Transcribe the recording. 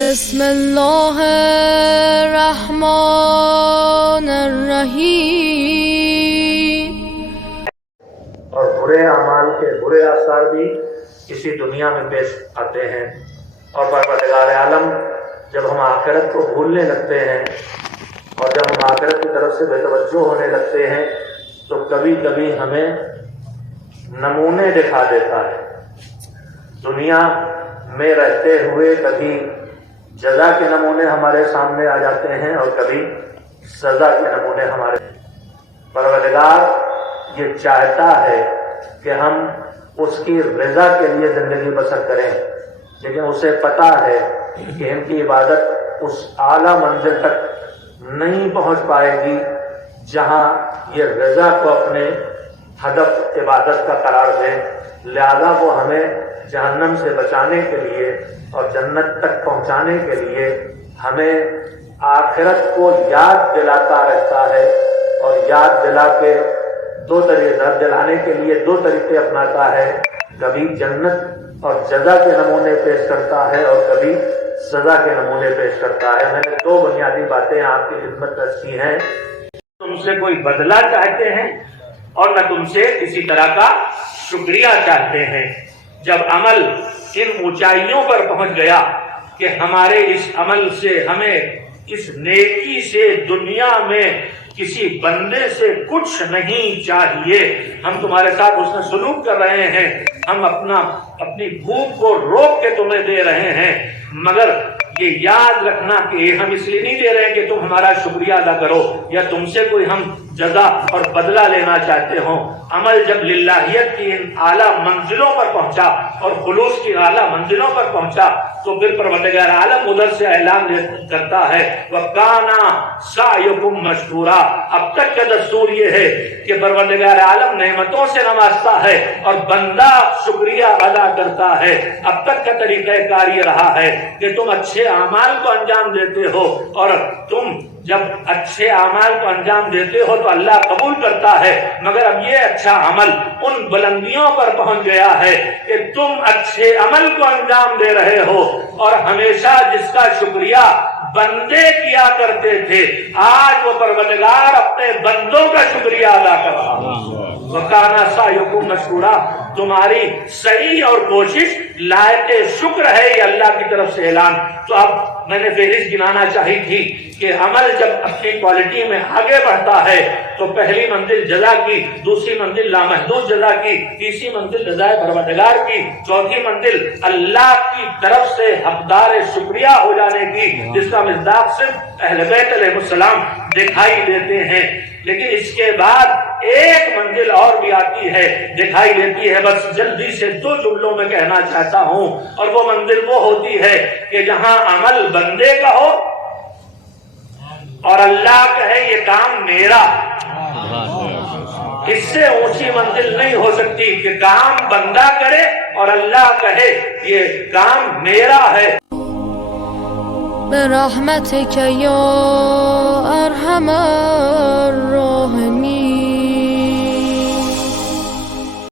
بسم اللہ الرحمن الرحیم۔ اور برے اعمال کے برے آثار بھی اسی دنیا میں پیش آتے ہیں، اور پروردگار عالم جب ہم آخرت کو بھولنے لگتے ہیں اور جب ہم آخرت کی طرف سے بے توجہ ہونے لگتے ہیں تو کبھی کبھی ہمیں نمونے دکھا دیتا ہے۔ دنیا میں رہتے ہوئے کبھی جزا کے نمونے ہمارے سامنے آ جاتے ہیں اور کبھی سزا کے نمونے ہمارے۔ پروردگار یہ چاہتا ہے کہ ہم اس کی رضا کے لیے زندگی بسر کریں، لیکن اسے پتا ہے کہ ان کی عبادت اس اعلیٰ منزل تک نہیں پہنچ پائے گی جہاں یہ رضا کو اپنے ہدف عبادت کا قرار دے، لہذا وہ ہمیں جہنم سے بچانے کے لیے اور جنت تک پہنچانے کے لیے ہمیں آخرت کو یاد دلاتا رہتا ہے، اور یاد دلا کے دلانے کے لیے دو طریقے اپناتا ہے، کبھی جنت اور جزا کے نمونے پیش کرتا ہے اور کبھی سزا کے نمونے پیش کرتا ہے۔ میں نے دو بنیادی باتیں آپ کی خدمت رکھ کی ہیں۔ تم سے کوئی بدلہ چاہتے ہیں اور نہ تم سے کسی طرح کا شکریہ چاہتے ہیں۔ جب عمل ان اونچائیوں پر پہنچ گیا کہ ہمارے اس عمل سے ہمیں اس نیکی سے دنیا میں کسی بندے سے کچھ نہیں چاہیے، ہم تمہارے ساتھ حسن سلوک کر رہے ہیں، ہم اپنی بھوک کو روک کے تمہیں دے رہے ہیں، مگر یہ یاد رکھنا کہ ہم اس لیے نہیں دے رہے ہیں کہ تم ہمارا شکریہ ادا کرو یا تم سے کوئی ہم جزا اور بدلہ لینا چاہتے ہوں۔ عمل جب للہیت کی ان اعلیٰ منزلوں پر پہنچا اور خلوص کی اعلیٰ منزلوں پر پہنچا تو پھر پروردگار عالم ادھر سے اعلان کرتا ہے وَكَانَ سَعْيُكُمْ مَشْكُورًا۔ اب تک کا دستور یہ ہے کہ پروردگار عالم نعمتوں سے نوازتا ہے اور بندہ شکریہ ادا کرتا ہے۔ اب تک کا طریقہ کار یہ رہا ہے کہ تم اچھے اعمال کو انجام دیتے ہو، اور تم جب اچھے اعمال کو انجام دیتے ہو تو اللہ قبول کرتا ہے، مگر اب یہ اچھا عمل ان بلندیوں پر پہنچ گیا ہے کہ تم اچھے عمل کو انجام دے رہے ہو، اور ہمیشہ جس کا شکریہ بندے کیا کرتے تھے آج وہ پروردگار اپنے بندوں کا شکریہ ادا کر رہا ہے۔ وَكَانَ سَعْيُكُمْ مَشْكُورًا۔ تمہاری صحیح اور کوشش لائق شکر ہے، یہ اللہ کی طرف سے اعلان۔ تو اب میں نے فہرست گنانا چاہی تھی کہ عمل جب اپنی کوالٹی میں آگے بڑھتا ہے تو پہلی منزل جزا کی، دوسری منزل لامحدود جزا کی، تیسری منزل رضا پروردگار کی، چوتھی منزل اللہ کی طرف سے حقدار شکریہ ہو جانے کی، جس کا مصداق صرف اہل بیت علیہ السلام دکھائی دیتے ہیں۔ لیکن اس کے بعد ایک منزل اور بھی آتی ہے، دکھائی دیتی ہے، بس جلدی سے دو جملوں میں کہنا چاہتا ہوں، اور وہ منزل وہ ہوتی ہے کہ جہاں عمل بندے کا ہو اور اللہ کہے یہ کام میرا۔ اس سے اونچی منزل نہیں ہو سکتی کہ کام بندہ کرے اور اللہ کہے یہ کام میرا ہے۔ برحمتک یا ارحم الراحمین۔